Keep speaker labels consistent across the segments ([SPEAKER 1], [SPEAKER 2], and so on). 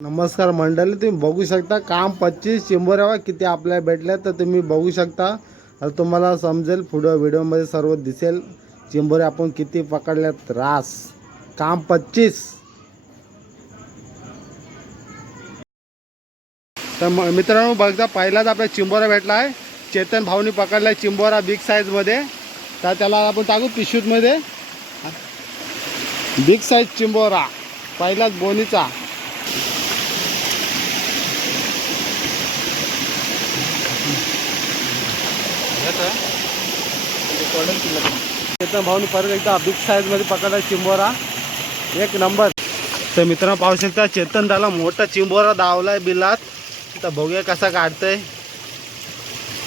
[SPEAKER 1] नमस्कार मंडळी तुम्ही बघू शकता काम पच्चीस चिंबोऱ्यावर किती आपल्याला भेटल्या तर तुम्ही बघू शकता. तर तुम्हाला समजेल पुढं व्हिडिओमध्ये सर्व दिसेल चिंबोरे आपण किती पकडल्यात रास. काम पच्चीस. तर मित्रांनो बघता पहिलाच आपल्या चिंबोरा भेटला आहे. चेतन भाऊनी पकडला आहे चिंबोरा बिग साईजमध्ये तर त्याला आपण टाकू पिशूतमध्ये बिग साईज चिंबोरा पहिलाच बोनीचा. चेतन भाऊनी परत एकदा बिग साईजमध्ये पकडला चिंबोरा. एक नंबर तर मित्रांनो पाहू शकता चेतन त्याला मोठा चिंबोरा दावलाय बिलात. तर बघूया कसा काढतंय.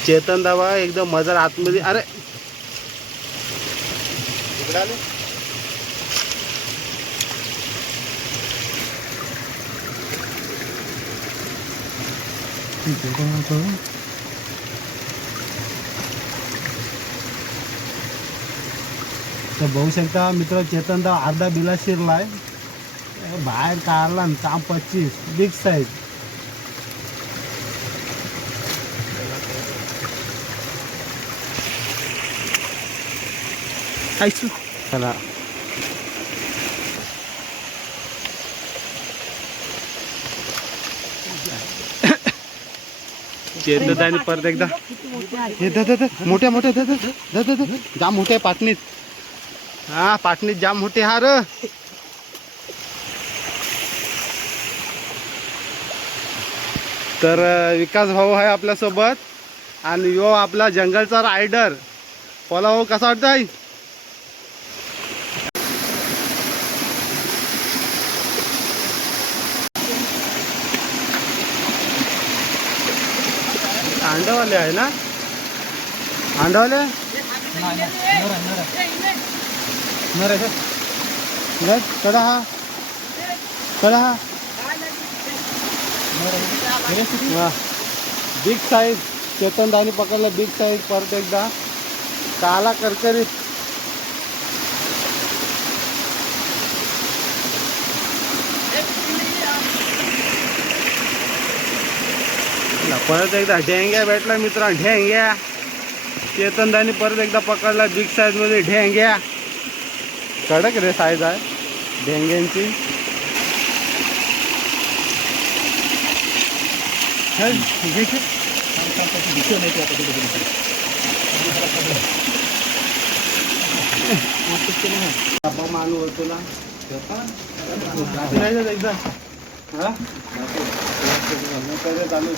[SPEAKER 1] चेतन दावा एकदम मजर आतमध्ये अरे! तर बघू शकता मित्र चेतन दा अर्धा बिला शिरलाय. बाहेर काढला न काम पच्चीस बिग साईज चला. परत एकदा.
[SPEAKER 2] हे
[SPEAKER 1] द- द- द, मोठ्या मोठ्या द- द- द- द- द, जाम मोठ्या पाटणीत. हा पाटणीत जाम होते हार तर विकास भाऊ आहे आपल्यासोबत. आणि यो आपला जंगलचा रायडर पोला भाऊ कसा वाटतंय अंडावाले आहे ना? अंडावाले? नर आहे. नर कडा हा. कडा हा. वा. बिग साईज चेतन दानी पकडलं बिग साईज परत एकदा. काला करकरीत ला, परत एकदा ढेंग्या भेटला मित्रा ढेंग्या. चेतन दानी परत एकदा पकडला बिग साईजमध्ये ढेंग्या. कडक रे साईज आहे. मानू होतो ना
[SPEAKER 3] जात
[SPEAKER 1] एकदा हा? चालू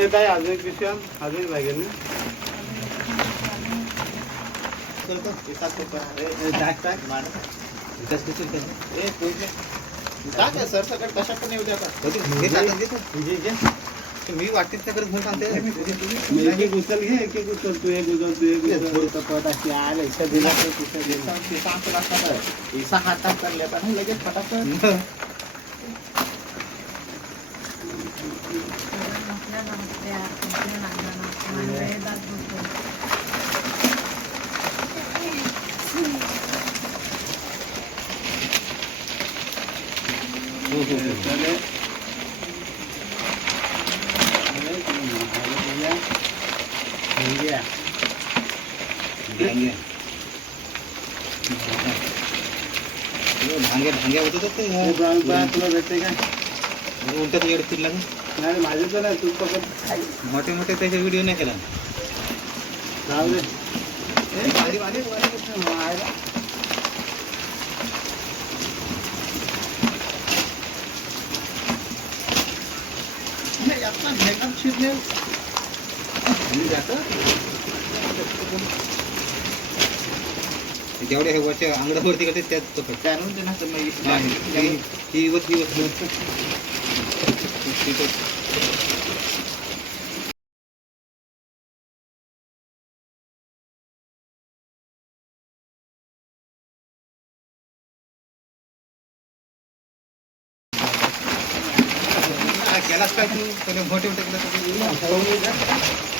[SPEAKER 1] ए काय अजून एक पिशव्या अजून एक लागेल ना
[SPEAKER 3] सर सकट कशा पण येऊ द्या.
[SPEAKER 4] मी वाटते त्या करत सांगते
[SPEAKER 1] एक उचल घे एक एक उचल तू एक उचल तू एक उचल पट अशी आलं तिथं दिला
[SPEAKER 3] इसा हातात करले लगेच
[SPEAKER 4] फटाफट भांगे. भांगे होते हे
[SPEAKER 1] तुला भेटते का?
[SPEAKER 4] उलट्यात येड फिरला का?
[SPEAKER 1] नाही माझे तर नाही तू पकड
[SPEAKER 4] मोठे मोठे त्याचे व्हिडिओ नाही केला.
[SPEAKER 1] जाऊ दे.
[SPEAKER 3] शिरले. जातं.
[SPEAKER 4] जेवढे हे वरच्या अंगडावरती करते त्याच पकड
[SPEAKER 3] त्यानून ते ना तर मग ही-
[SPEAKER 4] ही- वत वत. केलास काय तू? मोठे मोठे केलं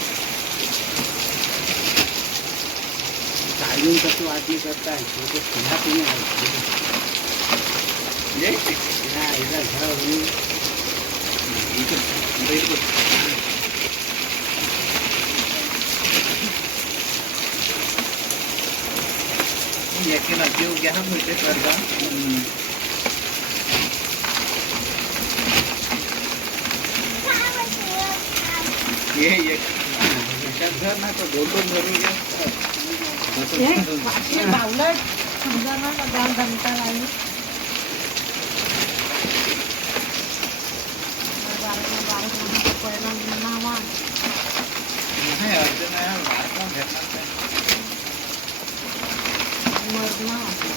[SPEAKER 1] चालून कसं वाटली करताय. ते पुन्हा तुम्ही
[SPEAKER 3] याचे ना जीव घ्या मिळते स्वर्गा
[SPEAKER 4] ये ये
[SPEAKER 1] याच्यात
[SPEAKER 3] घर ना
[SPEAKER 4] तो दोन दोन भरून घ्या.
[SPEAKER 2] bảo lên thành ra nó là đàn đần ta lại Hãy subscribe cho kênh Ghiền Mì Gõ Để không bỏ lỡ
[SPEAKER 4] những
[SPEAKER 2] video hấp dẫn